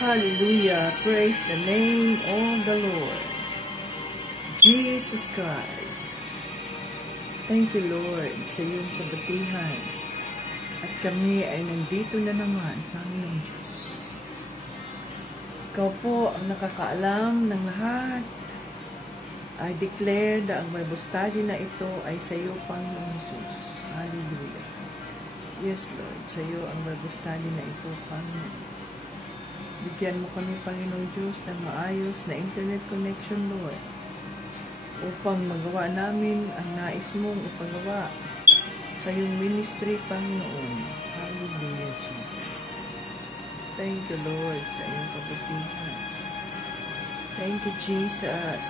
Hallelujah. Praise the name of the Lord. Jesus Christ. Thank you, Lord, sa iyong kabutihan. At kami ay nandito na naman, Panginoon Diyos. Ikaw po ang nakakaalam ng lahat. I declare na ang Bible study na ito ay sa iyo, Panginoon Jesus. Hallelujah. Yes, Lord, sa iyo ang Bible study na ito, Panginoon. Bigyan mo kami, Panginoon Diyos, ng maayos na internet connection, Lord, upang magawa namin ang nais mong ipagawa sa iyong ministry, Panginoon. Hallelujah, Jesus. Thank you, Lord, sa iyong kabutihan. Thank you, Jesus.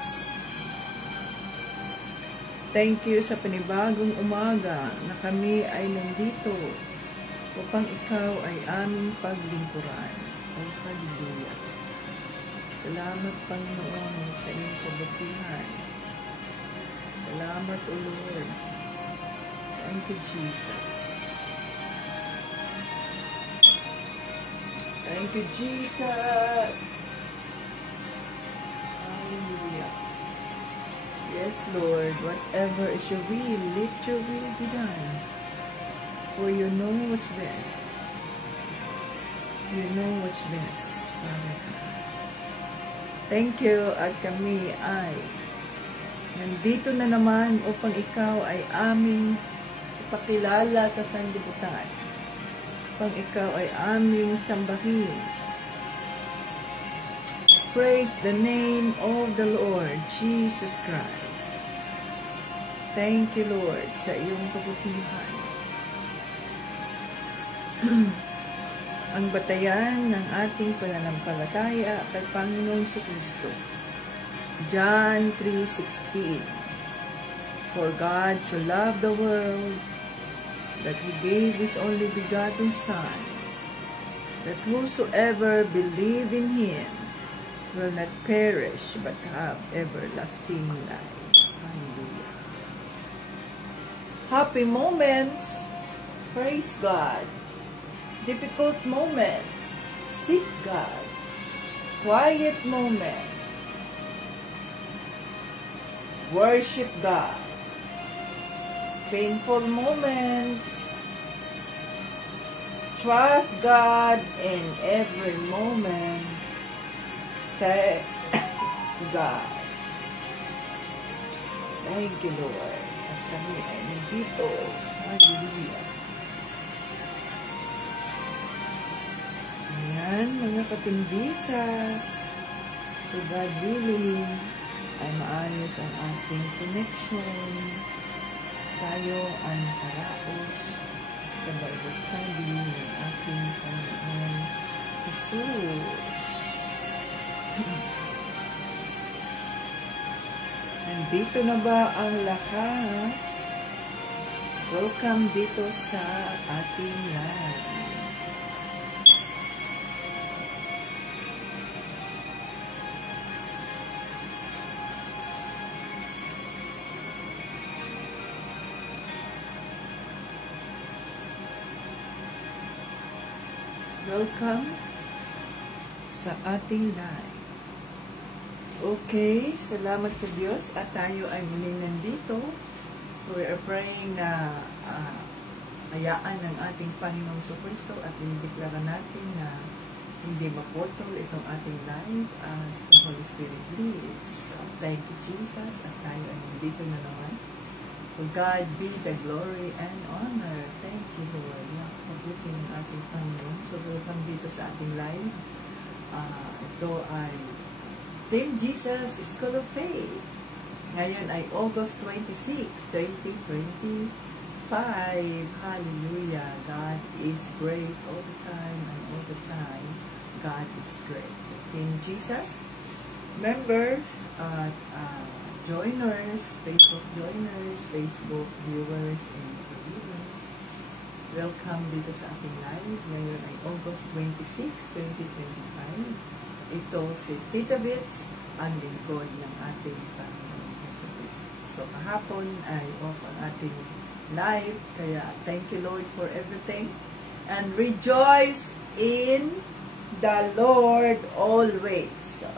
Thank you sa panibagong umaga na kami ay nandito upang ikaw ay aming paglingkuran. Oh, hallelujah. Salamat, Panginoon, sa iyong kabutihan. Salamat, O Lord. Thank you, Jesus. Thank you, Jesus. Hallelujah. Yes, Lord, whatever is your will, let your will be done. For you know what's best. You know what's best, Father God. Thank you, at kami ay nandito na naman upang ikaw ay aming ipakilala sa sanlibutan. Upang ikaw ay aming sambahin. Praise the name of the Lord, Jesus Christ. Thank you, Lord, sa iyong kabutihan. Ang batayan ng ating pananampalataya kay Panginoon Kristo. John 3:16. For God so loved the world that He gave His only begotten Son, that whosoever believe in Him will not perish but have everlasting life. Hallelujah. Happy moments. Praise God. Difficult moments, seek God. Quiet moments, worship God. Painful moments, trust God in every moment. Thank God. Thank you, Lord. At kami ay nandito. Hallelujah. Ayan, mga kating Jesus. So, God willing, ay maayos ang ating connection. Tayo ay nakaraos sa Bible study ng ating Panginoon Jesus. Nandito na ba ang lahat? Welcome dito sa ating live. Welcome sa ating live. Okay, salamat sa Diyos at tayo ay muling nandito. So we are praying na hayaan ng ating Panginoong Kristo at indeklara natin na hindi maputol itong ating live as the Holy Spirit leads. So, thank you, Jesus, at tayo ay nandito na naman. To God be the glory and honor. Thank you, Lord. Napakabuti ng ating Panginoon. So, welcome dito sa ating live. Ito ay Team Jesus School of Faith. Ngayon ay August 26, 2025. Hallelujah. God is great all the time and all the time. God is great. So, Team Jesus, members at joiners, Facebook joiners, Facebook viewers, and believers, welcome dito sa ating live. Ngayon ay August 26, 2025. Ito si Tita Bits, ang lingkod ng ating Panginoon Jesucristo. So, kahapon ay off ang ating live, kaya thank you, Lord, for everything. And rejoice in the Lord always. So,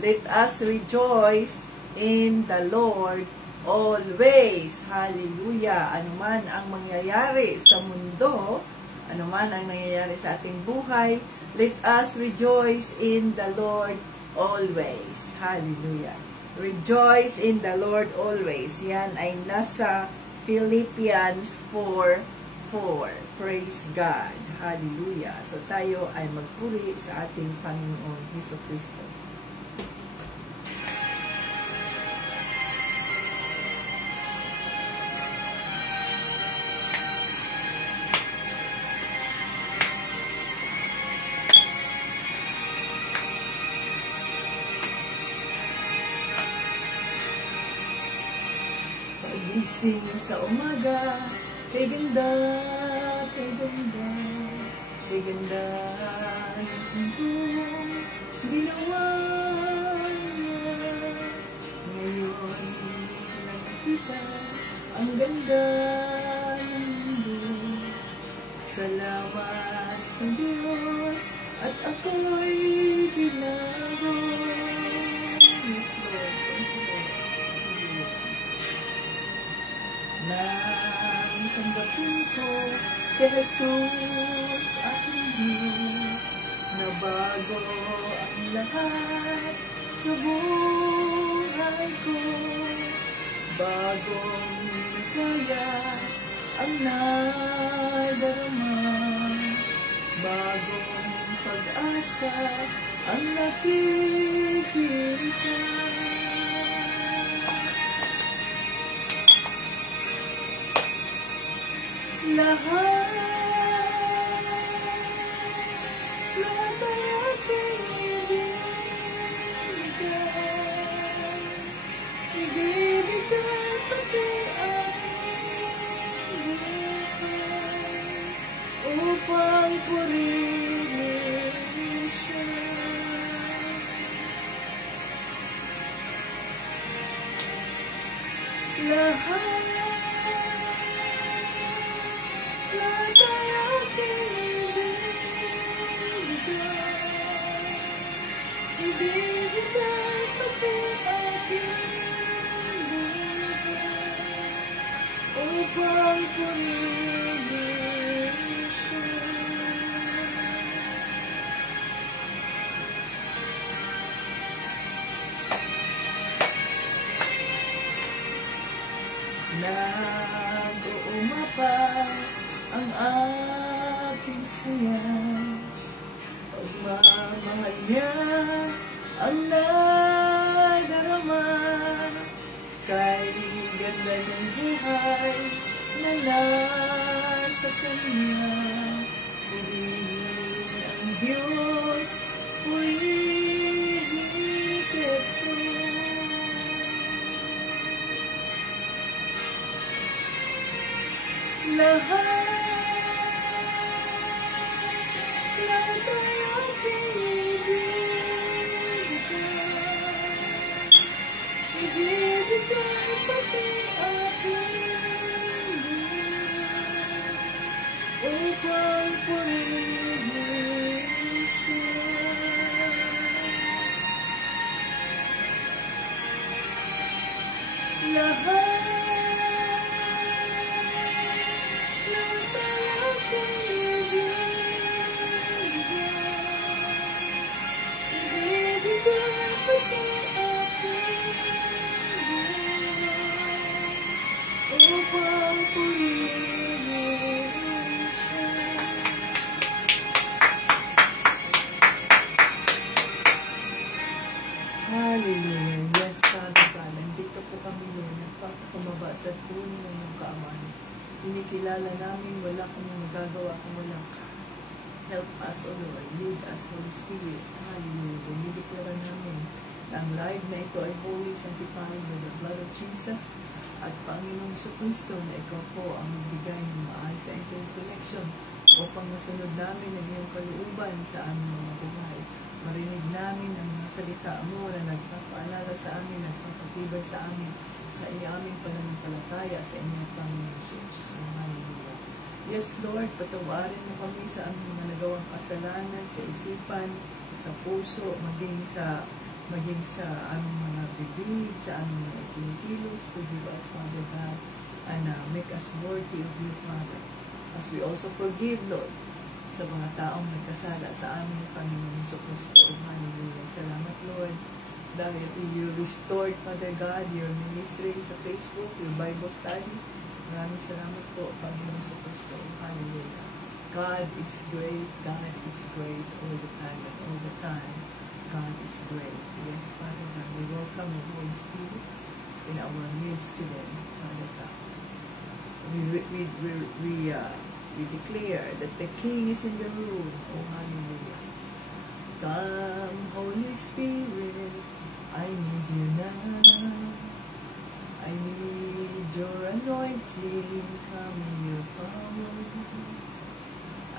let us rejoice in the Lord always. Hallelujah. Anuman ang mangyayari sa mundo, anuman ang nangyayari sa ating buhay, let us rejoice in the Lord always. Hallelujah. Rejoice in the Lord always. Yan ay nasa Philippians 4:4. Praise God. Hallelujah. So tayo ay magpuri sa ating Panginoon Jesucristo. Pagising sa umaga, kay ganda, kay ganda, kay ganda ng mundong ginawa niya. Ngayon nakikita ang ganda ng mundo. Salamat sa Diyos at ako'y binago. Yes, Lord. Thank you, Lord. Nang tanggapin ko si Jesus aking Diyos, na bago ang lahat sa buhay ko. Bagong kaya ang nadarama, bagong pag-asa ang nakikita. Lahat ay aking ibibigay pati aking buhay upang purihin siya. Lahat ay aking ibibigay pati aking buhay upang purihin siya. Nag-uumapang ang aking saya, pagmamahal niya ang nadarama, kay ganda ng buhay na nasa kanya. Purihin ang Diyos, purihin si Jesus. Lahat ay aking ibibigay pati aking buhay upang purihin siya. Lahat ay aking ibibigay pati aking buhay upang purihin siya. Hallelujah. Yes, Father God. Nandito po kami ngayon. Nagpapakumaba sa puno ng iyong kaamahan. Kinikilala namin wala kami magagawa kung wala ka. Help us, O Lord. Lead us, Holy Spirit. Hallelujah. Dinideklara namin na ang live na ito ay holy, sanctified by the blood of Jesus at Panginoong Jesucristo na ikaw po ang magbigay ng maayos sa internet connection upang masunod namin ang iyong kalooban sa aming mga buhay. Marinig namin ang mga salita mo na nagpapaalala sa amin, nagpapatibay sa amin, sa aming pananampalataya sa inyong Panginoon Jesus. Hallelujah. Yes, Lord, patawarin mo kami sa aming mga nagawang kasalanan, sa isipan, sa puso, maging sa aming mga bibig, sa aming mga kinikilos. Forgive us, Father God, and make us worthy of you, Father. As we also forgive, Lord, sa mga taong nagkasala sa aming Panginoon sa Kristo. Hallelujah. Salamat, Lord, dahil you restored, Father God, your ministry sa Facebook, your Bible study. Maraming salamat po, Panginoon sa Kristo. Hallelujah. God is great. God is great all the time and all the time. God is great. Yes, Father God, we welcome the Holy Spirit in our midst today, Father God. We declare that the King is in the room. Oh, hallelujah. Come, Holy Spirit, I need you now. I need your anointing, come in your power.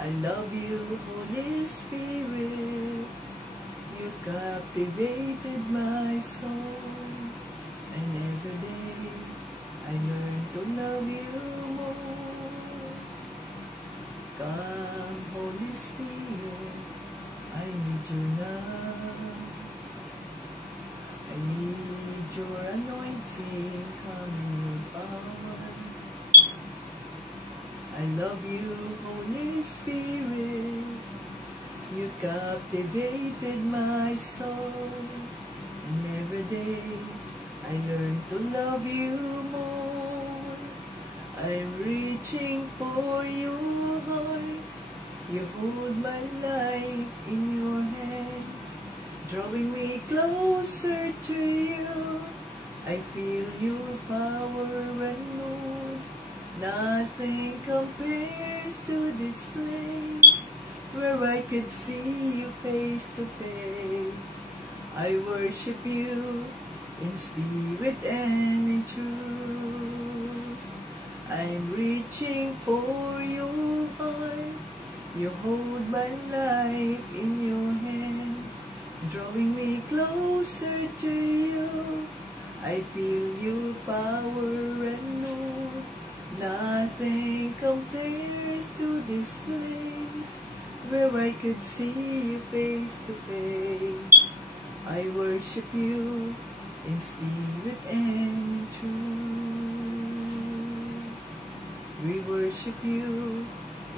I love you, Holy Spirit. You captivated my soul. And every day I learn to love you more. Come, Holy Spirit, I need you now. I need your anointing, come in your power. I love you, Holy Spirit. You captivated my soul. And every day I learn to love you more. I'm reaching for your heart. You hold my life in your hands, drawing me closer to you. I feel your power and mood. Nothing compares to this place, where I could see you face to face. I worship you in spirit and in truth. I'm reaching for your heart. You hold my life in your hands, drawing me closer to you. I feel your power and know nothing compares to this place, where I could see you face to face. I worship you in spirit and truth. We worship you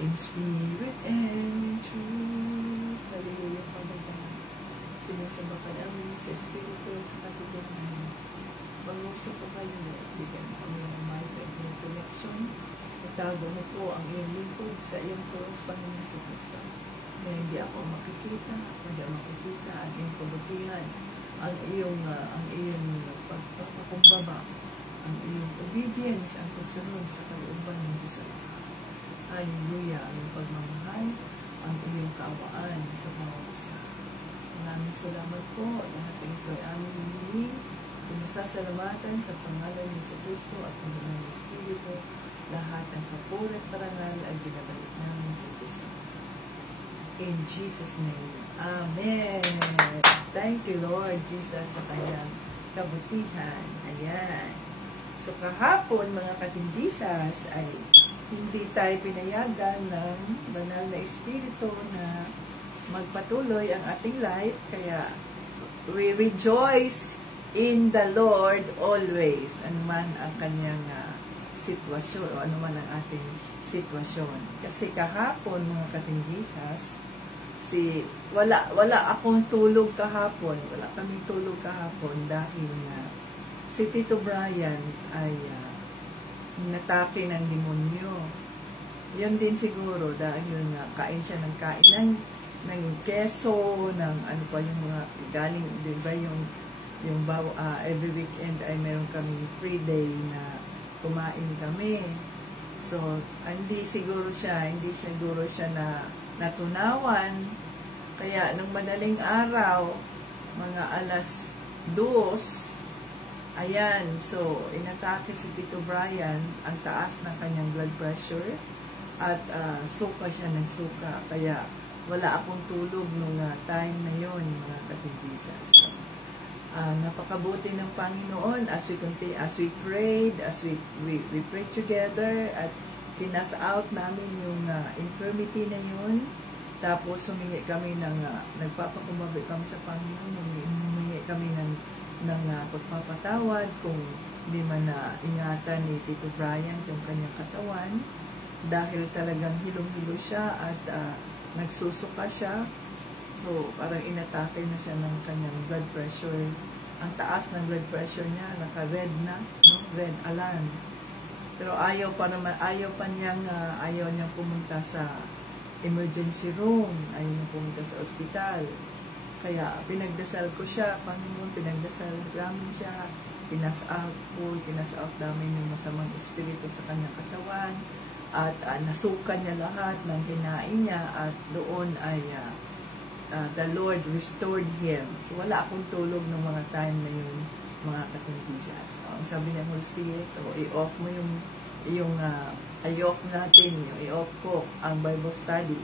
in spirit and truth. Hallelujah, Father God. Sinasamba ka namin sa Espiritu sa katiganan. Mangusap po kayo, bigyan mo kami ng mais na iyong connection. Itago mo po ang iyong lingkod sa iyong cross, Panginoon sa Kristo. Na hindi ako makikita, hindi ako makikita ang iyong kabutihan, ang iyong pagpapakumbaba, ang iyong obedience, ang pagsunod sa kalooban ng Diyos. Hallelujah, ang iyong pagmamahal, ang iyong kaawaan sa bawat isa. Maraming salamat po. Lahat ng ito ay aming hinihiling. Pinasasalamatan sa pangalan ni sa Kristo at ng Mga Espiritu. Lahat ng kapuri at parangal ay binabalik namin sa Kristo. In Jesus' name. Amen. Thank you, Lord Jesus, sa kanyang kabutihan. Ayan. So kahapon, mga katinjisas, ay hindi tayo pinayagan ng banal na Espiritu na magpatuloy ang ating life. Kaya we rejoice in the Lord always, anuman ang kanyang sitwasyon o anuman ang ating sitwasyon. Kasi kahapon, mga katinjisas, wala akong tulog kahapon. Wala kaming tulog kahapon dahil si Tito Brian ay natake ng demonyo. Yan din siguro dahil kain siya ng kain ng keso, ng ano pa yung mga galing, di ba yung every weekend ay meron kami free day na kumain kami. So, hindi siguro siya na natunawan. Kaya, nung madaling araw, mga alas 2, ayan, so, inatake si Tito Brian, ang taas ng kanyang blood pressure, at suka siya ng suka. Kaya, wala akong tulog nung time na yon, mga katinjisas. So, napakabuti ng Panginoon as we prayed, as we prayed together, at pinas out namin yung infirmity na yun. Tapos humingi kami ng, nagpapakumbaba kami sa Panginoon, humingi kami ng pagpapatawad kung hindi man na ingatan ni Tito Brian yung kanyang katawan. Dahil talagang hilong-hilo siya at nagsusuka siya. So, parang inatake na siya ng kanyang blood pressure. Ang taas ng blood pressure niya, naka-red na, no? Red alarm. Pero ayaw niyang pumunta sa emergency room, ayaw niyang pumunta sa ospital. Kaya pinagdasal ko siya, Panginoon, pinagdasal namin siya, pinas out namin yung masamang espiritu sa kanyang katawan, at nasukan niya lahat ng kinain niya, at doon ay the Lord restored him. So wala akong tulog ng mga time na yun, mga ka-Team Jesus. So, ang sabi ng Holy Spirit, i-off mo i-off natin, i-off ko ang Bible study.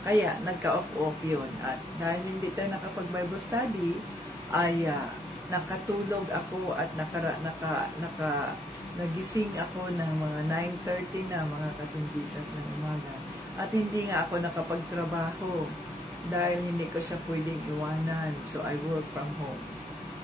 Kaya nagka-off yun. At dahil hindi tayo nakapag-Bible study, ay nakatulog ako at nagising ako ng mga 9:30 na, mga ka-Team Jesus, ng umaga. At hindi nga ako nakapagtrabaho dahil hindi ko siya pwedeng iwanan. So, I work from home.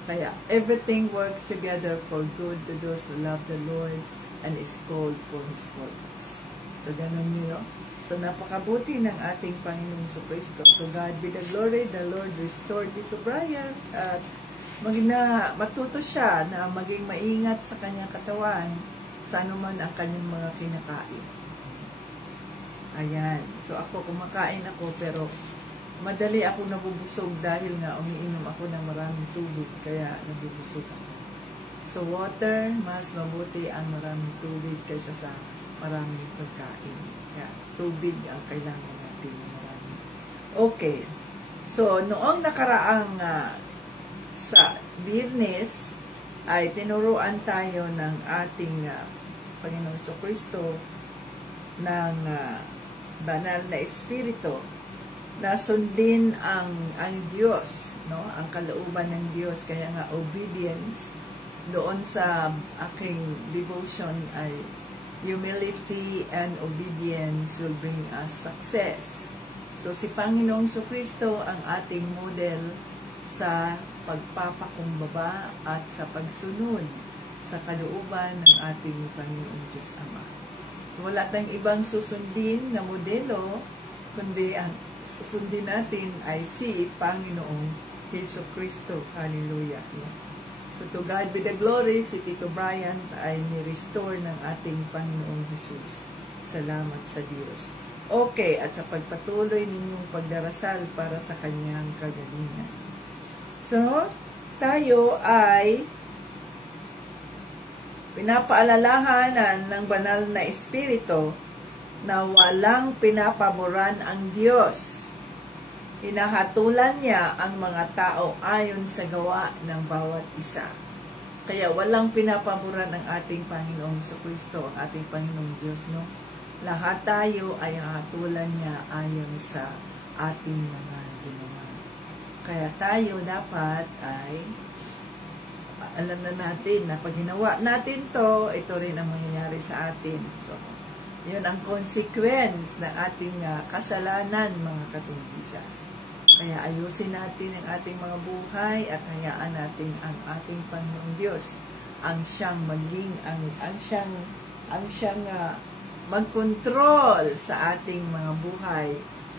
Kaya, everything works together for good to those who love the Lord and is called for His purpose. So, ganun nyo. So, napakabuti ng ating Panginoong Jesucristo. To God be the glory. The Lord restored Tito Brian. At matuto siya na maging maingat sa kanyang katawan sa anuman ang kanyang mga kinakain. Ayan. So, kumakain ako, pero madali ako nabubusog dahil nga umiinom ako ng maraming tubig, kaya nabubusog ako. So, water, mas mabuti ang maraming tubig kaysa sa maraming pagkain. Kaya, tubig ang kailangan natin marami. Okay. So, noong nakaraang sa Biyernes, ay tinuruan tayo ng ating Panginoong Jesucristo ng banal na espiritu na sundin ang Diyos, no? Ang kalooban ng Diyos. Kaya nga, obedience, doon sa aking devotion ay humility and obedience will bring us success. So, si Panginoong Jesucristo ang ating model sa pagpapakumbaba at sa pagsunod sa kalooban ng ating Panginoong Diyos Ama. So, wala tayong ibang susundin na modelo, kundi ang susundin natin ay si Panginoong Jesucristo. Hallelujah. So, to God be the glory, si Tito Brian ay ni-restore ng ating Panginoong Jesus. Salamat sa Diyos. Okay, at sa pagpatuloy ninyong pagdarasal para sa kanyang kagalingan. So, tayo ay pinapaalalahanan ng banal na espiritu na walang pinapaboran ang Diyos. Hinahatulan niya ang mga tao ayon sa gawa ng bawat isa. Kaya walang pinapaboran ng ating Panginoong Jesucristo, ang ating Panginoong Diyos, no? Lahat tayo ay hahatulan niya ayon sa ating mga ginawa. Kaya tayo dapat ay alam na natin na pag ginawa natin to, ito rin ang mangyayari sa atin. So, yun ang consequence ng ating kasalanan, mga ka-Team Jesus. Kaya ayusin natin ang ating mga buhay at hayaan natin ang ating Panginoong Diyos ang siyang magkontrol sa ating mga buhay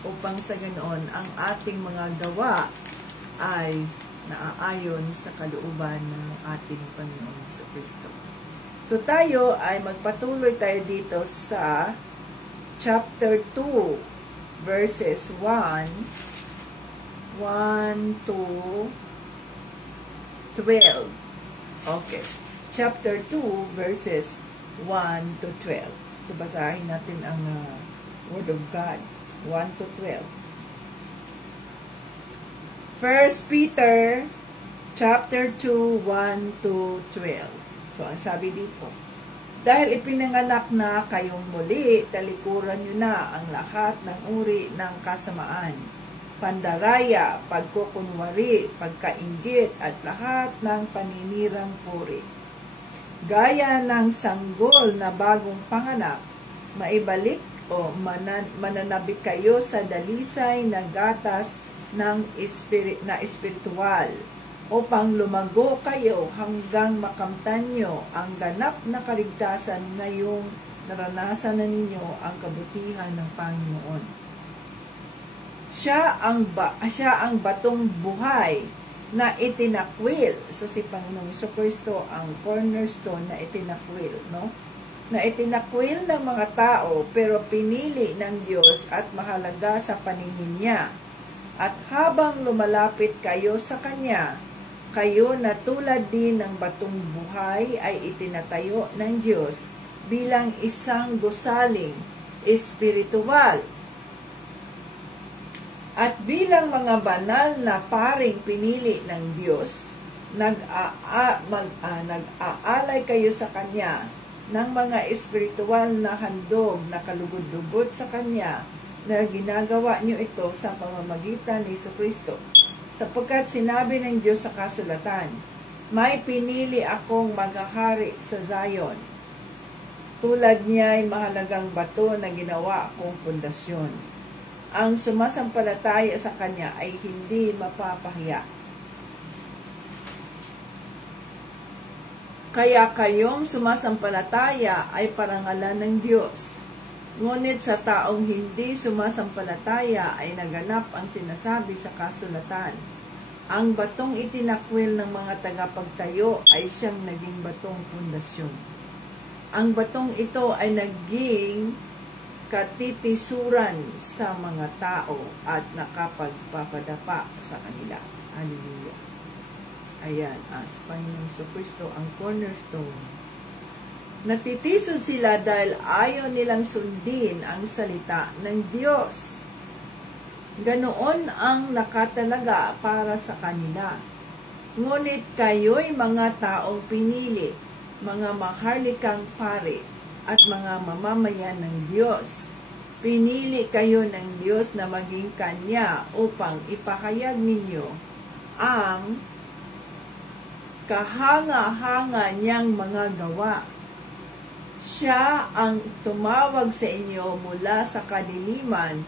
upang sa ganoon ang ating mga gawa ay naaayon sa kalooban ng ating Panginoong Jesucristo. So tayo ay magpatuloy tayo dito sa chapter 2 verses 1 to 12. Okay. Chapter 2 verses 1 to 12. So basahin natin ang Word of God. 1 to 12. 1 Peter chapter 2, 1 to 12. So, ang sabi dito, dahil ipinanganak na kayong muli, talikuran nyo na ang lahat ng uri ng kasamaan, pandaraya, pagkukunwari, pagkainggit, at lahat ng paninirang puri. Gaya ng sanggol na bagong panganak, maibalik o mananabik kayo sa dalisay na gatas ng espiritual upang lumago kayo hanggang makamtan nyo ang ganap na kaligtasan ngayong naranasan na ninyo ang kabutihan ng Panginoon. Siya ang batong buhay na itinakwil. So si Panginoong Kristo ang cornerstone na itinakwil, no? Na itinakwil ng mga tao pero pinili ng Diyos at mahalaga sa paningin niya. At habang lumalapit kayo sa Kanya, kayo na tulad din ng batong buhay ay itinatayo ng Diyos bilang isang gusaling espiritual. At bilang mga banal na paring pinili ng Diyos, nag-aalay kayo sa Kanya ng mga espiritual na handog na kalugod-lugod sa Kanya na ginagawa niyo ito sa pamamagitan ni Jesucristo. Sapagkat sinabi ng Diyos sa kasulatan, may pinili akong maghahari sa Zion. Tulad niya ay mahalagang bato na ginawa akong pundasyon. Ang sumasampalataya sa Kanya ay hindi mapapahiya. Kaya kayong sumasampalataya ay parangalan ng Diyos. Ngunit sa taong hindi sumasampalataya ay naganap ang sinasabi sa kasulatan. Ang batong itinakwil ng mga tagapagtayo ay siyang naging batong pundasyon. Ang batong ito ay naging katitisuran sa mga tao at nakapagpapadapa sa kanila. Hallelujah. Ayan, sa Panginoong Kristo ang cornerstone. Natitisod sila dahil ayaw nilang sundin ang salita ng Diyos. Ganoon ang nakatalaga para sa kanila. Ngunit kayo'y mga taong pinili, mga maharlikang pari, at mga mamamayan ng Diyos. Pinili kayo ng Diyos na maging Kanya upang ipahayag ninyo ang kahanga-hanga niyang mga gawa. Siya ang tumawag sa inyo mula sa kadiliman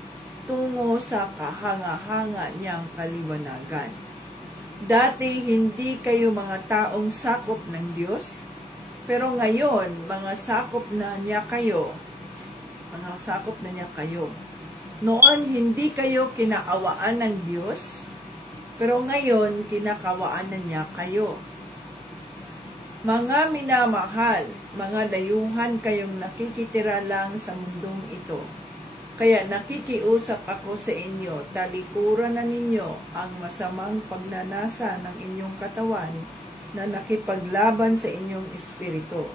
tungo sa kahanga-hanga niyang kaliwanagan. Dati hindi kayo mga taong sakop ng Diyos, pero ngayon mga sakop na niya kayo. Mga sakop na niya kayo. Noon hindi kayo kinakawaan ng Diyos, pero ngayon kinakawaan na niya kayo. Mga minamahal, mga dayuhan kayong nakikitira lang sa mundong ito. Kaya nakikiusap ako sa inyo, talikuran na ninyo ang masamang pagnanasa ng inyong katawan na nakipaglaban sa inyong espiritu.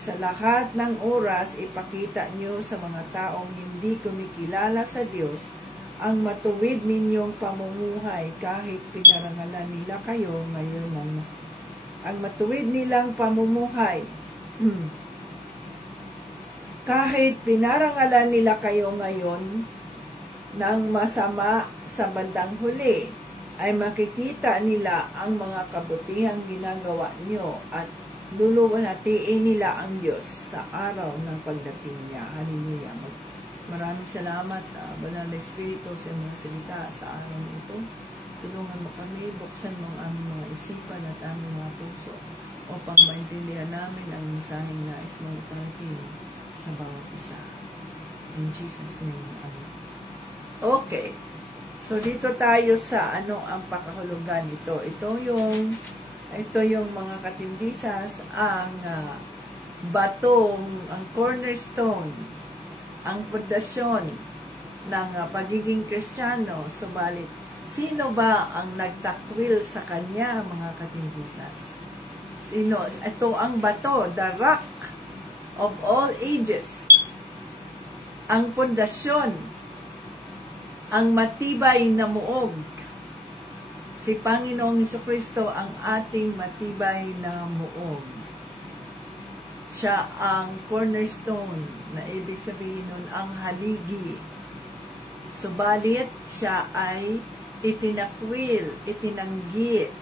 Sa lahat ng oras, ipakita nyo sa mga taong hindi kumikilala sa Diyos ang matuwid ninyong pamumuhay kahit pinarangalan nila kayo ngayon ng ang matuwid nilang pamumuhay. Kahit pinarangalan nila kayo ngayon ng masama sa bandang huli, ay makikita nila ang mga kabutihang ginagawa nyo at luluwalhatiin nila ang Diyos sa araw ng pagdating niya. Hallelujah. Maraming salamat, Banal na Espiritu, sa mga salita sa araw nito. Tulungan mo kami, buksan mo ang aming mga isipan at aming mga puso upang maintindihan namin ang mensaheng nais mong iparating sa bawat isa. In Jesus' name, Amen. Okay. So, dito tayo sa ano ang pakahulugan nito. Ito yung mga katimbisas, ang batong, ang cornerstone, ang pundasyon ng pagiging Kristiyano. Subalit, sino ba ang nagtakwil sa kanya, mga katimbisas? Sino? Ito ang bato, the rock of all ages. Ang pundasyon, ang matibay na muog. Si Panginoong Jesucristo ang ating matibay na muog. Siya ang cornerstone, na ibig sabihin nun ang haligi. Subalit, siya ay itinakwil, itinanggi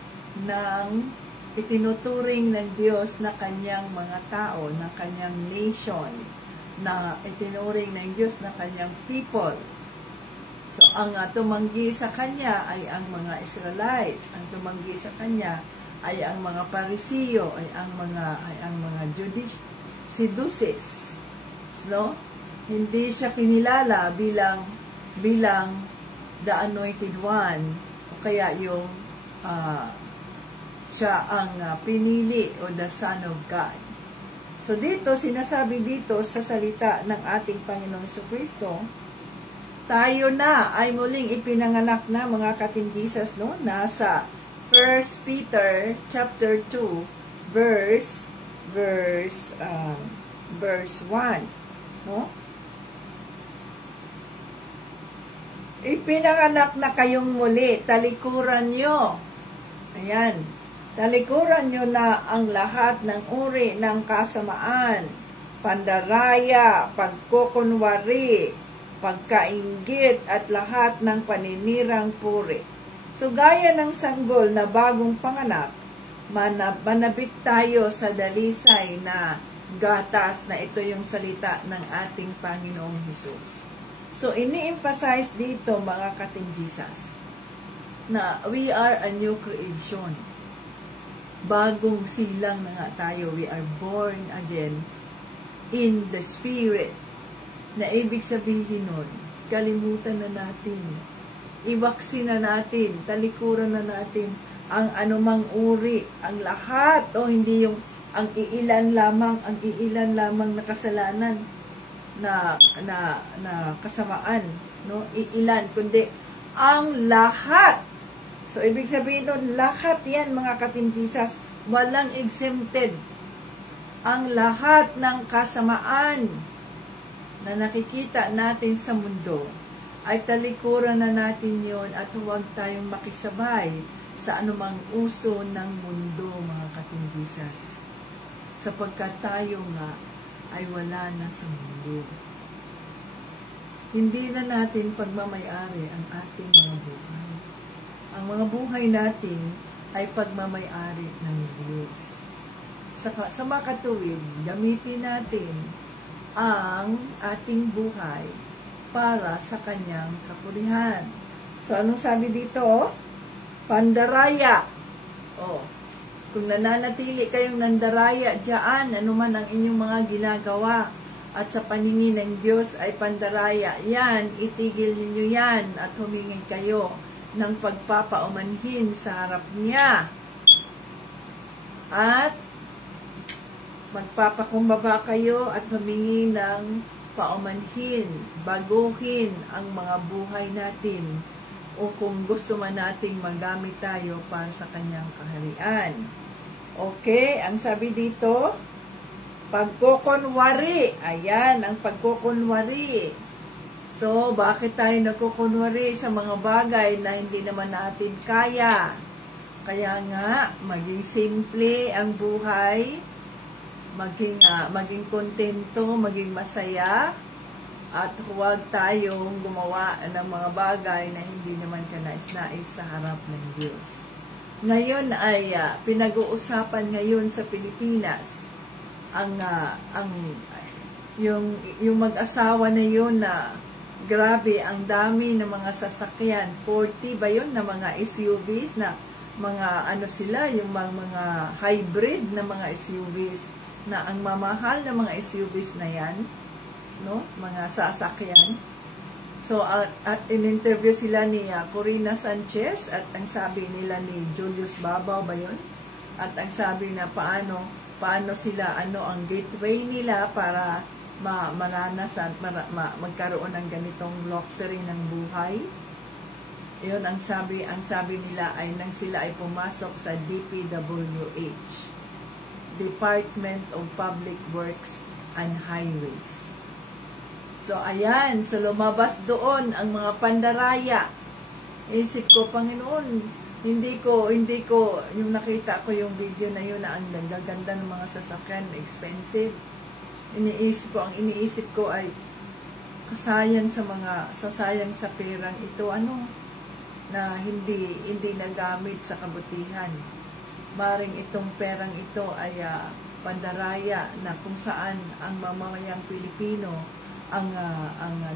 itinuturing ng Diyos na kanyang mga tao, na kanyang nation. na itinuring ng Diyos na kanyang people. So, ang tumanggi sa kanya ay ang mga Israelite. Ang tumanggi sa kanya ay ang mga Parisiyo, ay ang mga Sadducees. No? Hindi siya kinilala bilang the anointed one, o kaya yung siya ang pinili o the Son of God. So dito, sinasabi dito sa salita ng ating Panginoong Jesucristo, tayo na ay muling ipinanganak na, mga ka-Team Jesus, no? Nasa 1 Peter chapter 2 verse 1, no? Ipinanganak na kayong muli, talikuran nyo. Ayan, talikuran nyo na ang lahat ng uri ng kasamaan, pandaraya, pagkukunwari, pagkainggit at lahat ng paninirang puri. So gaya ng sanggol na bagong panganak, manabit tayo sa dalisay na gatas na ito yung salita ng ating Panginoong Hesus. So ini-emphasize dito, mga ka-Team Jesus, na we are a new creation. Bagong silang na nga tayo. We are born again in the Spirit. Na ibig sabihin nun, kalimutan na natin, iwaksi na natin, talikuran na natin ang anumang uri, ang lahat, o hindi yung ang iilan lamang na kasalanan na kasamaan, no? Iilan, kundi ang lahat. So ibig sabihin nun, lahat yan, mga ka-Team Jesus, walang exempted. Ang lahat ng kasamaan na nakikita natin sa mundo, ay talikuran na natin yon at huwag tayong makisabay sa anumang uso ng mundo, mga ka-Team Jesus. Sapagkat tayo nga ay wala na sa mundo. Hindi na natin pagmamayari ang ating mga buhay. Ang mga buhay natin ay pagmamayari ng Diyos. Sa makatuwid, gamitin natin ang ating buhay para sa kanyang kapurihan. So, anong sabi dito? Pandaraya. Kung nananatili kayong nandaraya diyan, anuman ang inyong mga ginagawa at sa paningin ng Diyos ay pandaraya, yan, itigil ninyo yan at humingi kayo ng pagpapaumanhin sa harap niya. At magpapakumbaba kayo at humingi ng paumanhin, baguhin ang mga buhay natin, o kung gusto man nating magamit tayo para sa kanyang kaharian. Okay, ang sabi dito, pagkukunwari. Ayan, ang pagkukunwari. So, bakit tayo nagkukunwari sa mga bagay na hindi naman natin kaya? Kaya nga, maging simple ang buhay, maging kontento, maging masaya, at huwag tayong gumawa ng mga bagay na hindi naman kanais-nais sa harap ng Diyos. Ngayon ay pinag-uusapan ngayon sa Pilipinas yung mag-asawa na yun na grabe, ang dami ng mga sasakyan, 40 ba yun, na mga SUVs, na mga sila, yung mga hybrid na mga SUVs, na ang mamahal na mga SUVs na yan, no? Mga sasakyan. So, at in-interview sila ni Corina Sanchez, at ang sabi nila ni Julius Babaw ba yun? At ang sabi na paano sila, ang gateway nila para maranasan, magkaroon ng ganitong luxury ng buhay. Yun, ang sabi nila ay nang sila ay pumasok sa DPWH, Department of Public Works and Highways. So, ayan. So, lumabas doon ang mga pandaraya. Isip ko, Panginoon, hindi ko, yung nakita ko yung video na yun na ang gaganda ng mga sasakyan, expensive. Ang iniisip ko ay sasayang sa perang ito, na hindi nagamit sa kabutihan. Maring itong perang ito ay pandaraya na kung saan ang mamamayang Pilipino ang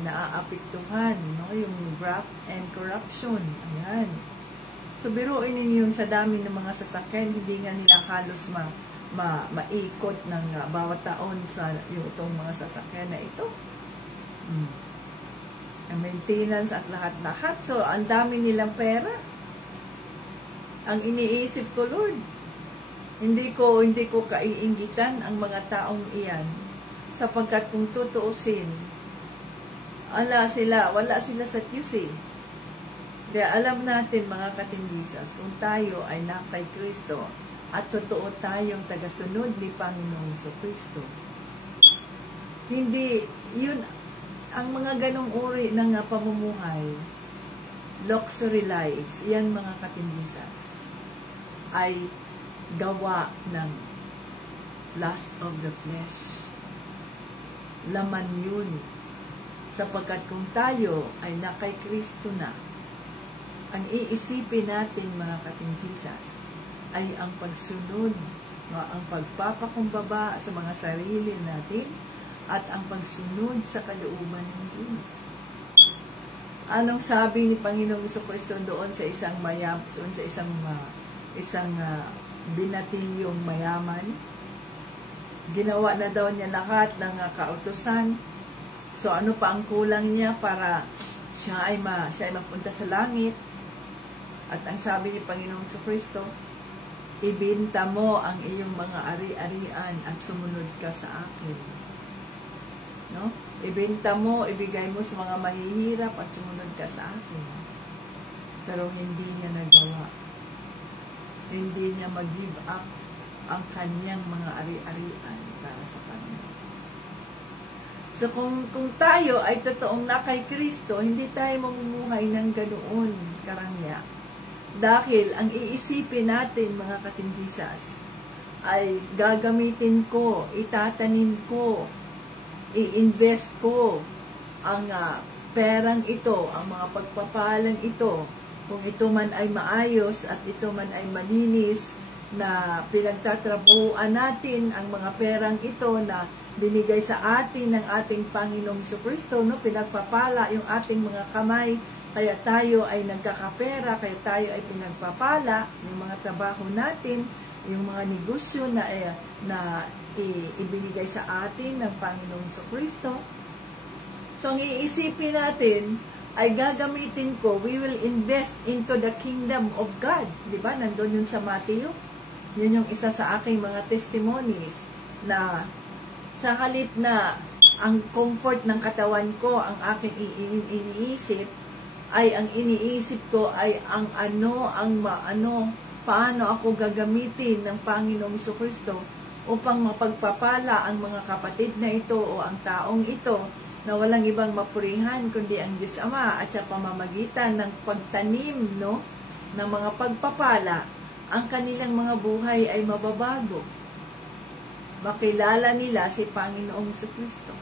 naaapektuhan, no? Yung graft and corruption. Ayan. So, biruin ninyo sa dami ng mga sasakyan, hindi nga nila halos maikot ng bawat taon sa itong mga sasakyan na ito. Ang maintenance at lahat-lahat. So, ang dami nilang pera. Ang iniisip ko, Lord, hindi ko kaiinggitan ang mga taong iyan, sapagkat kung tutuusin, wala sila sa QC. Kaya alam natin, mga katindisas, kung tayo ay na kay Kristo at totoo tayong tagasunod ni Panginoong Kristo, hindi yun ang mga ganong uri ng pamumuhay, luxury lives, yan mga katindisas, ay gawa ng lust of the flesh. Laman yun. Sapagkat kung tayo ay na kay Kristo na, ang iisipin natin, mga katindisas, ay ang pagsunod, ang pagpapakumbaba sa mga sarili natin, at ang pagsunod sa kalooban ng Diyos. Anong sabi ni Panginoong Kristo doon sa isang binatilyong mayaman? Ginawa na daw niya lahat ng kautusan. So ano pa ang kulang niya para siya ay mapunta sa langit? At ang sabi ni Panginoong Kristo, ibenta mo ang iyong mga ari-arian at sumunod ka sa akin. No? Ibenta mo, ibigay mo sa mga mahihirap at sumunod ka sa akin. Pero hindi niya nagawa. Hindi niya mag-give up ang kanyang mga ari-arian para sa kanya. So kung tayo ay totoong na kay Kristo, hindi tayo mamumuhay ng ganoon karangya. Dahil ang iisipin natin, mga katindisas, ay gagamitin ko, itatanim ko, i-invest ko ang perang ito, ang mga pagpapalang ito, kung ito man ay maayos at ito man ay malinis, na pinagtatrabuhan natin ang mga perang ito na binigay sa atin ng ating Panginoong Kristo, no? Pinagpapala yung ating mga kamay, kaya tayo ay nagkakapera, kaya tayo ay pinagpapala yung mga trabaho natin, yung mga negosyo na ibinigay sa atin ng Panginoong Kristo. So, ang iisipin natin ay gagamitin ko, we will invest into the kingdom of God. Diba? Nandun yun sa Matthew. Yun yung isa sa aking mga testimonies na sa halip na ang comfort ng katawan ko, ang aking iniisip, ay ang iniisip ko ay paano ako gagamitin ng Panginoong Kristo upang mapagpapala ang mga kapatid na ito o ang taong ito na walang ibang mapurihan kundi ang Diyos Ama, at sa pamamagitan ng pagtanim, no, ng mga pagpapala, ang kanilang mga buhay ay mababago. Makilala nila si Panginoong Kristo.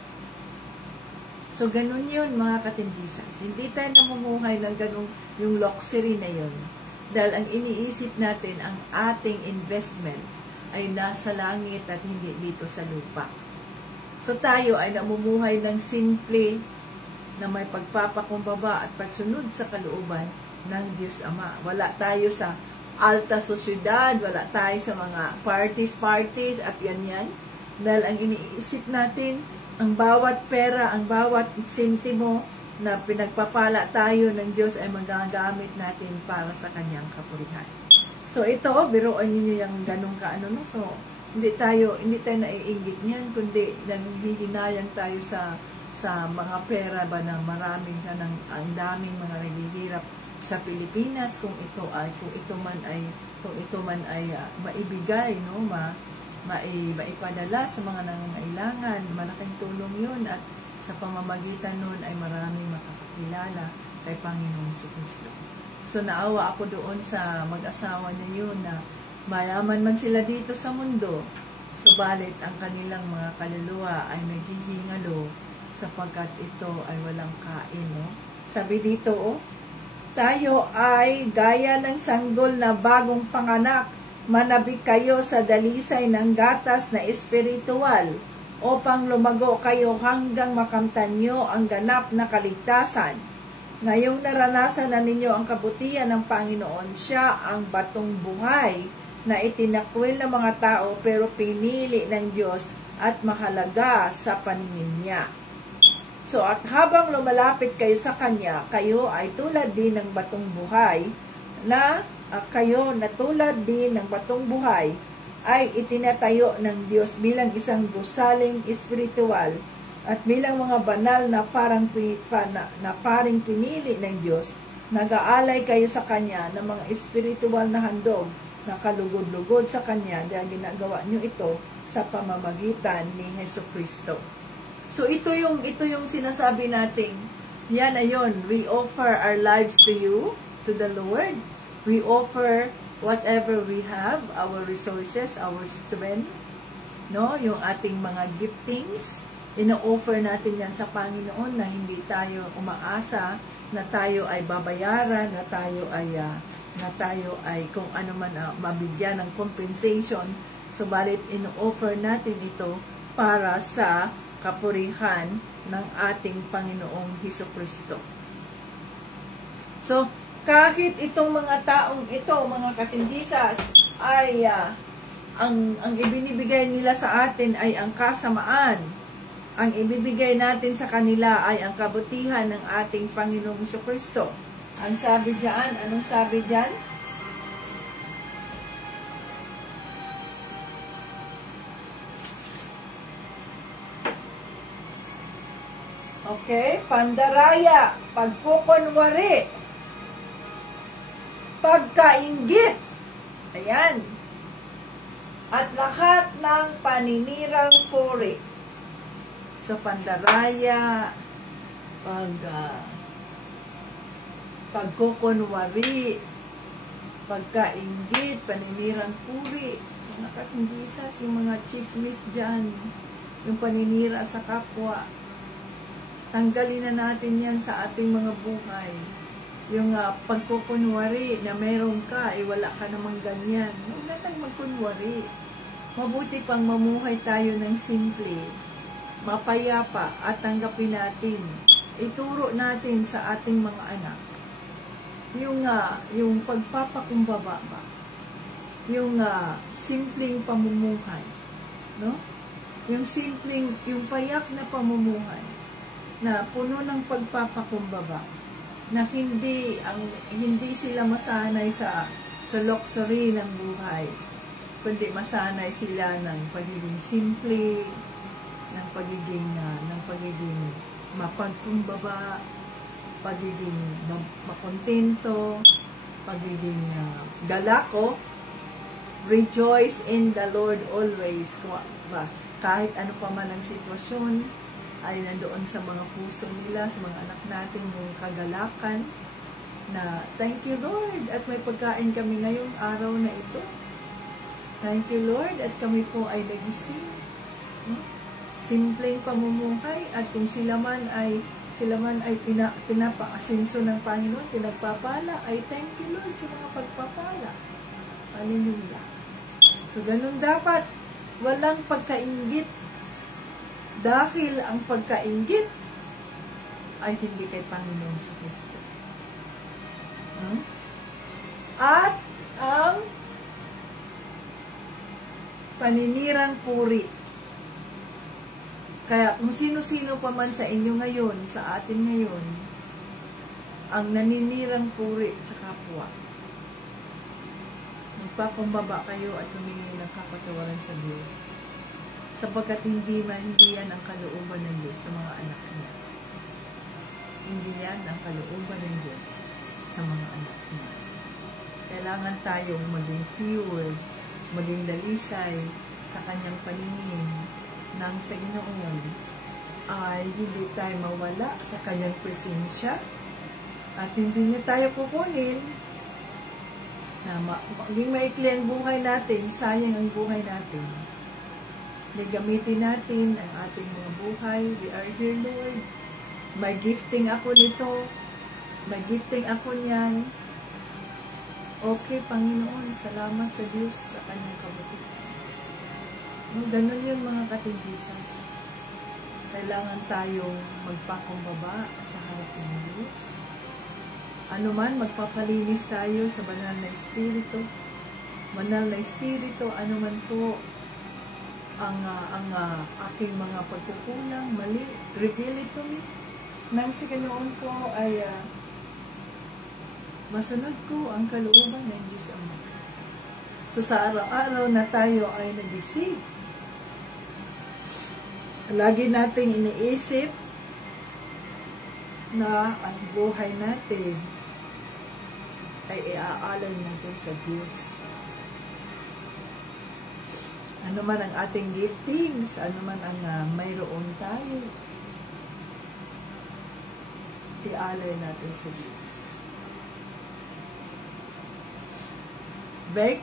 So, ganun yun, mga katindisas. Hindi tayo namumuhay ng ganung yung luxury na yun. Dahil ang iniisip natin, ang ating investment ay nasa langit at hindi dito sa lupa. So, tayo ay namumuhay ng simple na may pagpapakumbaba at pagsunod sa kalooban ng Diyos Ama. Wala tayo sa alta sosyedad, wala tayo sa mga parties at yan. Dahil ang iniisip natin, ang bawat pera, ang bawat sentimo na pinagpapala tayo ng Diyos ay magagamit natin para sa kanyang kapurihan. So ito, biruan niyo yung ganong no? So hindi tayo naiinggit niyan, kundi nanghihinayang tayo sa mga pera ba na maraming ang daming mga naghihirap sa Pilipinas kung ito man ay maibigay, no, maipadala sa mga nangangailangan. Malaking tulong yun, at sa pamamagitan nun ay maraming makakakilala kay Panginoong Kristo. So naawa ako doon sa mag-asawa na yun na mayaman man sila dito sa mundo, subalit ang kanilang mga kaluluwa ay naghihingalo sapagkat ito ay walang kain, no? Sabi dito, tayo ay gaya ng sanggol na bagong panganak manabik kayo sa dalisay ng gatas na espiritual upang lumago kayo hanggang makamtan nyo ang ganap na kaligtasan. Ngayong naranasan na ninyo ang kabutihan ng Panginoon, siya ang batong buhay na itinakwil ng mga tao pero pinili ng Diyos at mahalaga sa paningin niya. So at habang lumalapit kayo sa Kanya, kayo ay tulad din ng batong buhay ay itinatayo ng Diyos bilang isang gusaling espiritual at bilang mga banal na paring pinili ng Diyos. Nag-aalay kayo sa Kanya ng mga espiritual na handog na kalugod-lugod sa Kanya dahil ginagawa nyo ito sa pamamagitan ni Jesucristo. So ito yung sinasabi natin, yan na yun, we offer our lives to you, to the Lord. We offer whatever we have, our resources, our strength, no? Yung ating mga giftings, ino-offer natin yan sa Panginoon na hindi tayo umaasa na tayo ay babayaran, na tayo ay kung ano man mabigyan ng compensation. Subalit ino-offer natin ito para sa kapurihan ng ating Panginoong Hesukristo. So, kahit itong mga taong ito, mga katindisas, ay ang ibinibigay nila sa atin ay ang kasamaan. Ang ibibigay natin sa kanila ay ang kabutihan ng ating Panginoong Hesukristo. Ang sabi diyan, anong sabi diyan? Okay, pandaraya, pagkukunwari, pagkainggit, ayan, at lahat ng paninirang puri. So, pandaraya, pagkukunwari, pagkainggit, paninirang puri, mga katindisas, yung mga chismis dyan, yung paninira sa kapwa, tanggalin na natin yan sa ating mga buhay. Yung pagkukunwari na meron ka, wala ka namang ganyan. Huwag natin magkunwari. Mabuti pang mamuhay tayo ng simple, mapayapa, at tanggapin natin. Ituro natin sa ating mga anak. Yung pagpapakumbaba ba? Yung simpleng pamumuhay. No? Yung payak na pamumuhay na puno ng pagpapakumbaba, na hindi sila masanay sa luxury ng buhay, kundi masanay sila ng pagiging simple, ng pagiging mapagkumbaba, pagiging makontento, pagiging galako. Rejoice in the Lord always. Kahit ano pa man ang sitwasyon, ay nandoon sa mga puso nila, sa mga anak natin, yung kagalakan na thank you Lord at may pagkain kami ngayong araw na ito. Thank you Lord at kami po ay nagising. Simpleng pamumuhay at kung sila man ay pinapaasinso ng Panginoon, pinagpapala, ay thank you Lord sa mga pagpapala. Hallelujah. So ganun dapat, walang pagkainggit. Dahil ang pagkainggit ay hindi kay Panginoon sa Kristo. At ang paninirang puri. Kaya kung sino-sino pa man sa inyo ngayon, sa atin ngayon, ang naninirang puri sa kapwa, magpakumbaba kayo at humingi ng kapatawaran sa Diyos. Sapagkat hindi yan ang kalooban ng Diyos sa mga anak niya. Hindi yan ang kalooban ng Diyos sa mga anak niya. Kailangan tayong maging pure, maging dalisay sa kanyang paningin nang sa Ginoon ay hindi tayo mawala sa kanyang presensya at hindi niya tayo kukunin na maging maikli ang buhay natin, sayang ang buhay natin. Gamitin natin ang ating mga buhay. We are here, Lord. May gifting ako nito. May gifting ako niyan. Okay, Panginoon, salamat sa Diyos sa kanyang kabutihan. Ganun yun mga ka-Jesus. Kailangan tayong magpakumbaba sa harap ng Diyos. Ano man, magpapalinis tayo sa banal na Espiritu. Banal na Espiritu, ano man po ang aking mga pagkukulang, mali, reveal it to me. Nang si Ganoon po ay masunod ko ang kalooban ng Diyos Ama. So sa araw-araw na tayo ay nag-isip, lagi nating iniisip na ang buhay natin ay iaalay natin sa Diyos. Ano man ang ating giftings, ano man ang mayroon tayo, ialay natin sa Diyos. Bek,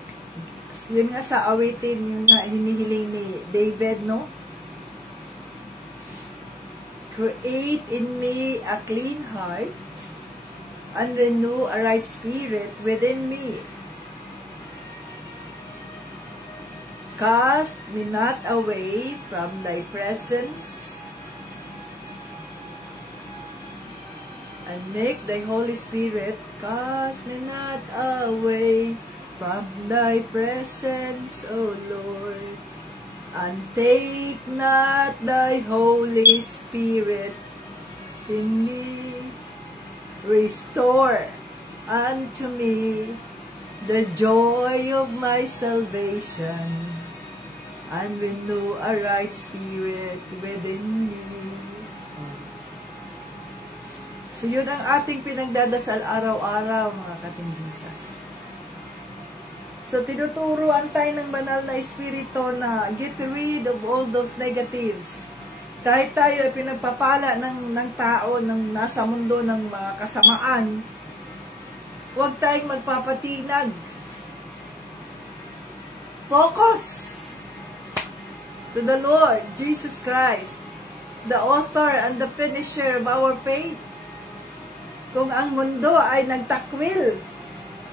yun nga sa awitin, yun nga hinihiling ni David, no? Create in me a clean heart and renew a right spirit within me. Cast me not away from thy presence, and make thy Holy Spirit cast me not away from thy presence, O Lord, and take not thy Holy Spirit in me. Restore unto me the joy of my salvation, and renew a right spirit within me. So yun ang ating pinagdadasal araw-araw, mga ka-Jesus. So tinuturuan tayo ng banal na Espiritu na get rid of all those negatives. Kahit tayo ay pinagpapala ng tao ng nasa mundo ng mga kasamaan, huwag tayong magpapatinag. Focus to the Lord Jesus Christ, the author and the finisher of our faith. Kung ang mundo ay nagtakwil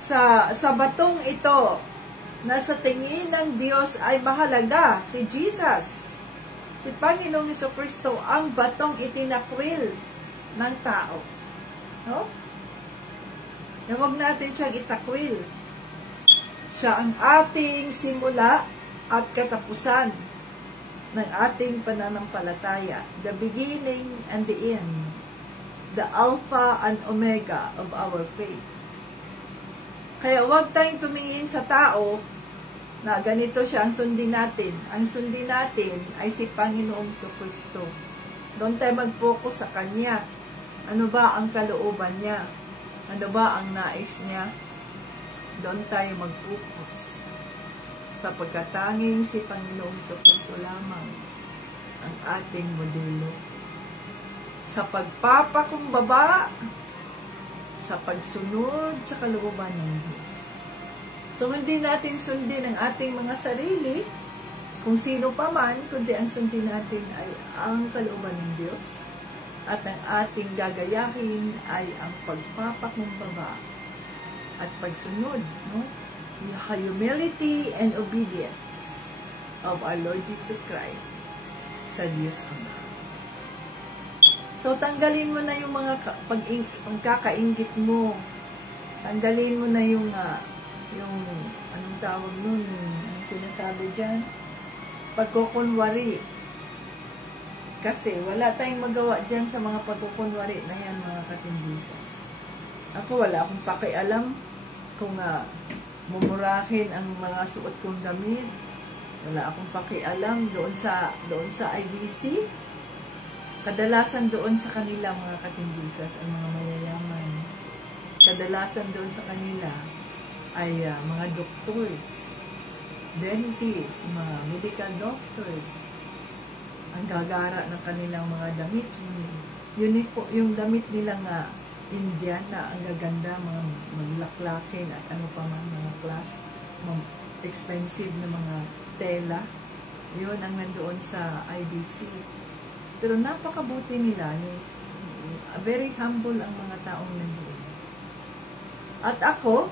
sa batong ito, na sa tingin ng Diyos ay mahalaga, si Jesus, si Panginoong Jesucristo, ang batong itinakwil ng tao. No? Na huwag natin siyang itakwil. Siya ang ating simula at katapusan ng ating pananampalataya, the beginning and the end, the Alpha and Omega of our faith. Kaya huwag tayong tumingin sa tao na ganito siya ang sundin natin. Ang sundin natin ay si Panginoong Jesucristo. Doon tayo mag-focus sa Kanya. Ano ba ang kalooban niya? Ano ba ang nais niya? Doon tayo mag-focus. Sa pagkatanging si Panginoong Jesucristo lamang ang ating modelo. Sa pagpapakumbaba, sa pagsunod sa kalooban ng Diyos. So, hindi natin sundin ang ating mga sarili, kung sino pa man, kundi ang sundin natin ay ang kalooban ng Diyos. At ang ating gagayahin ay ang pagpapakumbaba at pagsunod, no? Humility and obedience of our Lord Jesus Christ sa Diyos Ama. So, tanggalin mo na yung mga pagkakaingit mo. Tanggalin mo na yung anong tawag nun, anong sinasabi dyan? Pagkukunwari. Kasi, wala tayong magawa dyan sa mga pagkukunwari na yan, mga ka-Jesus. Ako, wala akong pakialam kung mumurahin ang mga suot kong damit. Wala akong pakialam doon sa IBC. Kadalasan doon sa kanila, mga ka-Jesus, ang mga mayayaman. Kadalasan doon sa kanila ay mga doctors, dentists, mga medical doctors. Ang gagara ng kanilang mga damit. Yung damit nila nga, Indian na ang gaganda, mga maglaklakin at ano pa man, mga class, expensive na mga tela. Yun ang nandoon sa IBC. Pero napakabuti nila, very humble ang mga taong nandoon. At ako,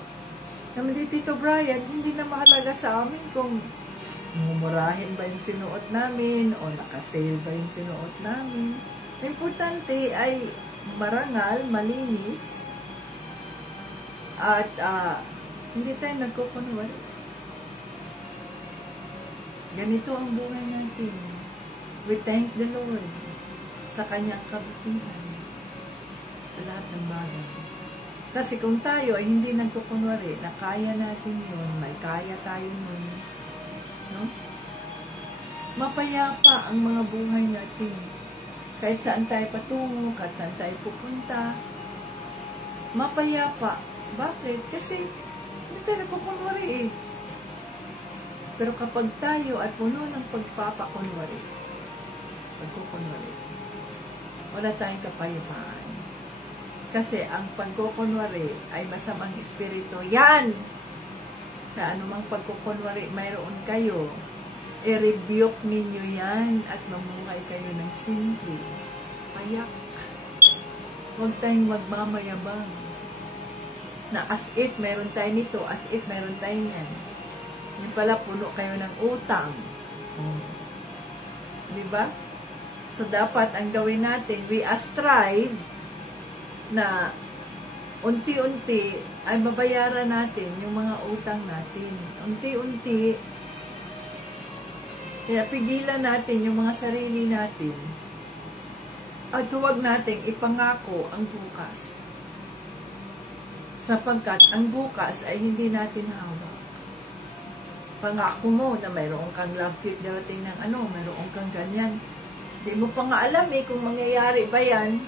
Naman di Tito Brian, hindi na mahalaga sa amin kung mumurahin ba yung sinuot namin o nakasale ba yung sinuot namin. Importante ay marangal, malinis, at hindi tayo nagkukunwari. Ganito ang buhay natin. We thank the Lord sa kanyang kabutihan sa lahat ng bagay. Kasi kung tayo ay hindi nagkukunwari na kaya natin yun, may kaya tayo nun, no? Mapayapa ang mga buhay natin. Kahit saan tayo patungo, kahit saan tayo pupunta, mapayapa. Bakit? Kasi hindi tayo nagkukunwari eh. Pero kapag tayo ay puno ng pagpapakunwari, pagkukunwari, wala tayong kapayapaan. Kasi ang pagkukunwari ay masamang espiritu. Yan! Sa anumang pagkukunwari mayroon kayo, i-rebuke ninyo yan at mamuhay kayo ng simple. Payak. Huwag tayong magmamayabang. Na as if meron tayo nito, as if meron tayo yan. Yung pala, puno kayo ng utang. Diba? So, dapat ang gawin natin, we strive na unti-unti ay babayaran natin yung mga utang natin. Unti-unti, kaya pigilan natin yung mga sarili natin at huwag natin ipangako ang bukas. Sapagkat ang bukas ay hindi natin hawak. Pangako mo na mayroon kang love kit darating ng mayroon kang ganyan. Hindi mo pa nga alam kung mangyayari ba yan.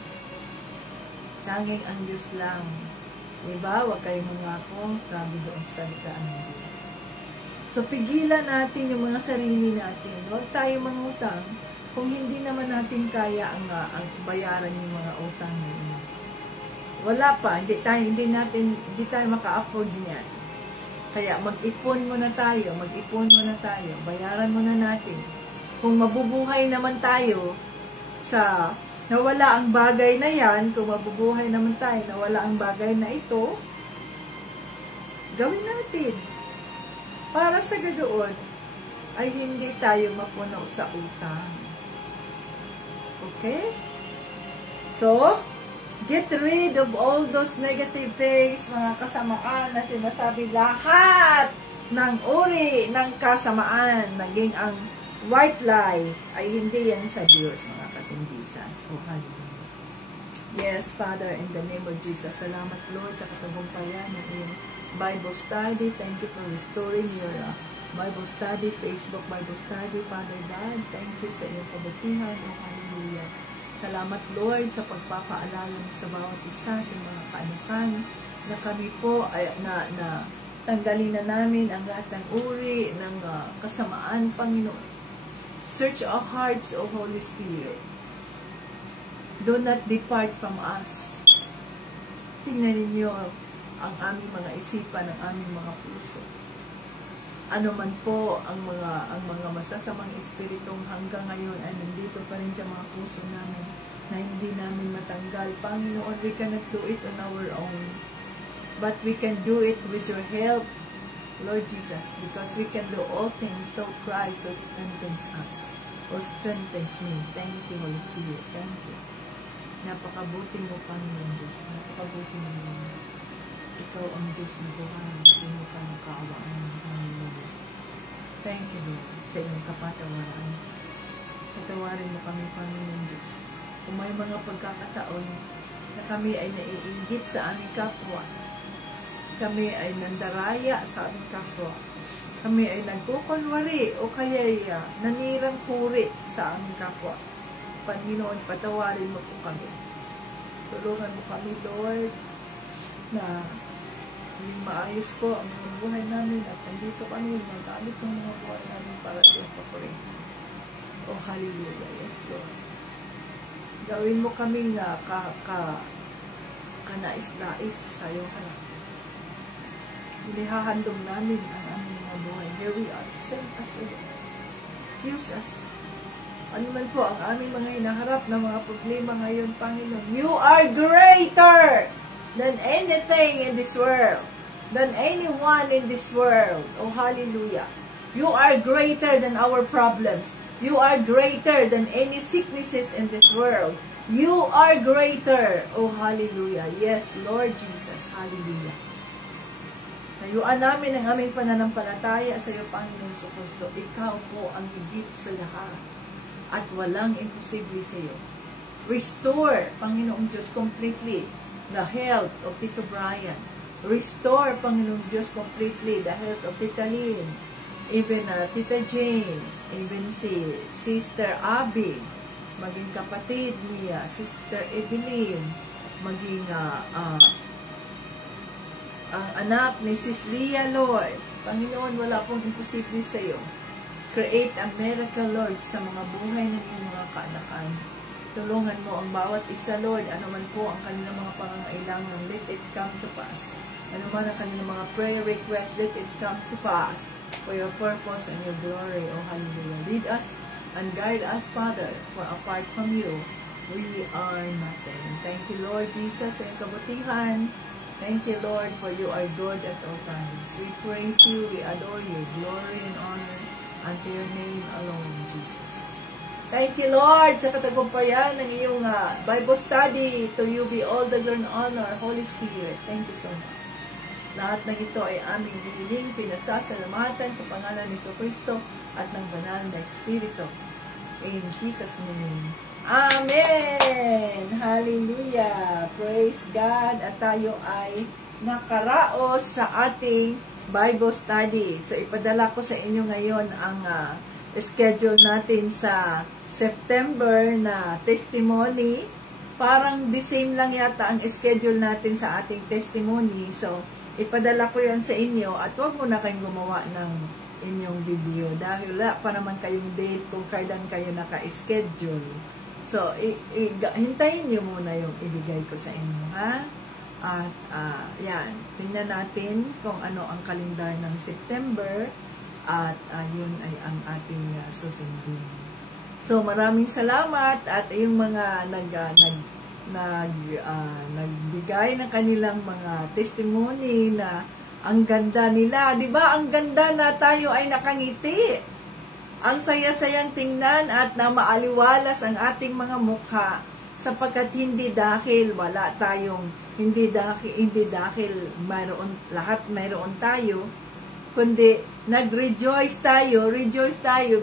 Tanging ang Diyos lang. Diba? Huwag kayong mangako, sabi doon sa salitaan ng Diyos. So, pigilan natin yung mga sarili natin. Huwag tayo mangutang kung hindi naman natin kaya ang bayaran yung mga utang na wala pa, hindi tayo maka-afford niyan. Kaya mag-ipon muna tayo, bayaran muna natin. Kung mabubuhay naman tayo sa nawala ang bagay na yan, kung mabubuhay naman tayo nawala ang bagay na ito, gawin natin. Para sa ganoon ay hindi tayo mapuno sa utang. Okay? So, get rid of all those negative things, mga kasamaan na sinasabi lahat ng uri ng kasamaan. Naging ang white lie ay hindi yan sa Diyos, mga katinjisas. Oh, hallelujah. Yes, Father, in the name of Jesus, salamat Lord sa katagumpayan ng iyong Bible study. Thank you for restoring your Bible study, Facebook Bible study, Father God. Thank you sa iyong kabutihan. Oh, hallelujah. Salamat Lord sa pagpapaalala sa bawat isa sa mga kaanukan na kami po ay na tanggalin na namin ang lahat ng uri ng kasamaan, Panginoon. Search our hearts, O Holy Spirit. Do not depart from us. Tingnan ninyo ang aming mga isipan, ang aming mga puso. Ano man po ang mga masasamang espiritong hanggang ngayon ay nandito pa rin sa mga puso namin na hindi namin matanggal. Panginoon, we cannot do it on our own. But we can do it with your help, Lord Jesus, because we can do all things through Christ who strengthens us, or strengthens me. Thank you, Holy Spirit. Thank you. Napakabuti mo, Panginoon Diyos. Napakabuti mo, Lord. Ikaw ang Diyos na buhay. Hindi mo ka nakaawaan ng Panginoon. Thank you, Lord, sa iyong kapatawaran. Patawarin mo kami, Panginoon Diyos. Kung may mga pagkakataon na kami ay naiinggit sa aming kapwa, kami ay nandaraya sa aming kapwa, kami ay nagkukunwari o kaya nanirang puri sa aming kapwa, Panginoon, patawarin mo po kami. Tulungan mo kami, Lord, na yung maayos po ang mga buhay namin at nandito kami magamit ng mga buhay namin para sa iyong papurin. Oh, hallelujah. Yes, Lord. Gawin mo kami na kanais-nais sa iyong anak. Inihahandog namin ang aming mga buhay. Here we are. Send us, Lord. Use us. Ano man po ang aming mga hinaharap na mga problema ngayon, Panginoon. You are greater than anything in this world. than anyone in this world. Oh, hallelujah. You are greater than our problems. You are greater than any sicknesses in this world. You are greater. Oh, hallelujah. Yes, Lord Jesus. Hallelujah. Tayuan namin ang aming pananampalataya sa iyo, Panginoon Kristo. Ikaw po ang higit sa lahat. At walang imposible sa iyo. Restore, Panginoong Diyos, completely the health of Tito Brian. Restore, Panginoong Diyos, completely the health of Tita Lynn, even Tita Jane, even si Sister Abby, maging kapatid niya, Sister Evelyn, maging ang anak ni Sis Leah, Lord. Panginoon, wala pong imposible sa iyo. Create a miracle, Lord, sa mga buhay ng iyong mga kaanakan. Tulungan mo ang bawat isa, Lord, ano man po ang kanilang mga pangangailangan, let it come to pass. Ano man ang kanilang mga prayer request, let it come to pass for your purpose and your glory, O hallelujah. Lead us and guide us, Father, for apart from you, we are nothing. Thank you, Lord Jesus, sa iyong kabutihan. Thank you, Lord, for you are good at all times. We praise you, we adore you, glory and honor unto your name alone, Jesus. Thank you, Lord, sa katagumpayan ng iyong Bible study. To you be all the glory and honor, Holy Spirit. Thank you so much. Lahat ng ito ay aming hinihiling, pinasasalamatan sa pangalan ni Kristo at ng banal na Espiritu. In Jesus' name. Amen! Hallelujah! Praise God! At tayo ay nakaraos sa ating Bible study. So, ipadala ko sa inyo ngayon ang schedule natin sa September na testimony. Parang the same lang yata ang schedule natin sa ating testimony. So, ipadala ko yan sa inyo at huwag mo na kayong gumawa ng inyong video dahil wala pa naman kayong date kung kailan kayo naka-schedule. So, hintayin nyo muna yung ibigay ko sa inyo, ha? At, yan, tingnan natin kung ano ang kalendar ng September at yun ay ang ating susundin. So, maraming salamat at yung mga nagbigay ng kanilang mga testimony na ang ganda nila. Diba? Ang ganda na tayo ay nakangiti. Ang saya-sayang tingnan at na maaliwalas ang ating mga mukha sapagkat hindi dahil wala tayong, hindi dahil mayroon tayo, kundi rejoice tayo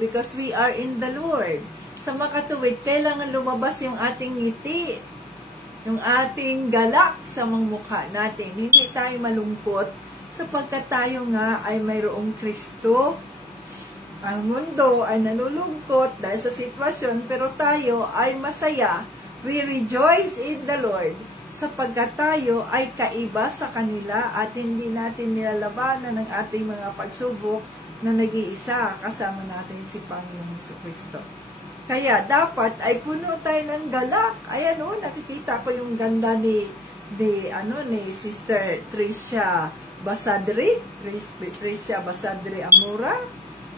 because we are in the Lord. Sa makatuwid, kailangan lumabas yung ating ngiti, yung ating galak sa mga mukha natin. Hindi tayo malungkot sapagkat tayo nga ay mayroong Kristo. Ang mundo ay nalulungkot dahil sa sitwasyon, pero tayo ay masaya. We rejoice in the Lord sapagkat tayo ay kaiba sa kanila at hindi natin nilalabanan ng ating mga pagsubok na nag-iisa kasama natin si Panginoon Kristo. Kaya dapat ay puno tayo ng galak. Ayan nakikita ko yung ganda ni Sister Tricia Basadri Amura,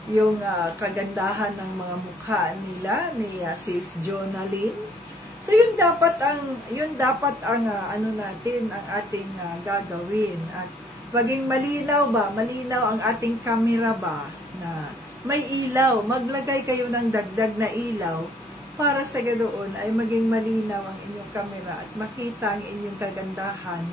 yung kagandahan ng mga mukha nila ni Sis Jonalyn. So yun dapat ang natin ang ating gagawin at maging malinaw ang ating camera ba na may ilaw, maglagay kayo ng dagdag na ilaw para sa ganoon ay maging malinaw ang inyong camera at makita ang inyong kagandahan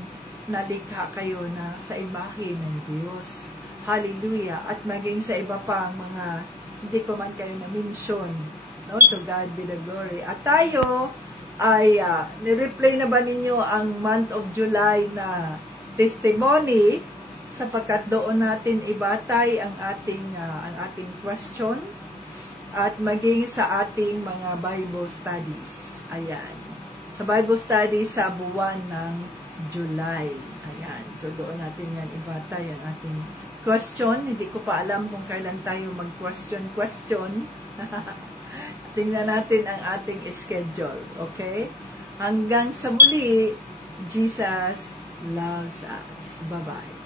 na likha kayo na sa imahe ng Diyos. Hallelujah. At maging sa iba pang mga hindi ko man kayo na-mention. No? To God be the glory. At tayo ay nireplay na ba ninyo ang month of July na testimony sapagkat doon natin ibatay ang ating question at maging sa ating mga Bible studies. Ayan. Sa Bible studies sa buwan ng July. Ayan. So doon natin yan ibatay ang ating question. Hindi ko pa alam kung kailan tayo mag-question. Tingnan natin ang ating schedule. Okay? Hanggang sa muli, Jesus loves us. Bye-bye.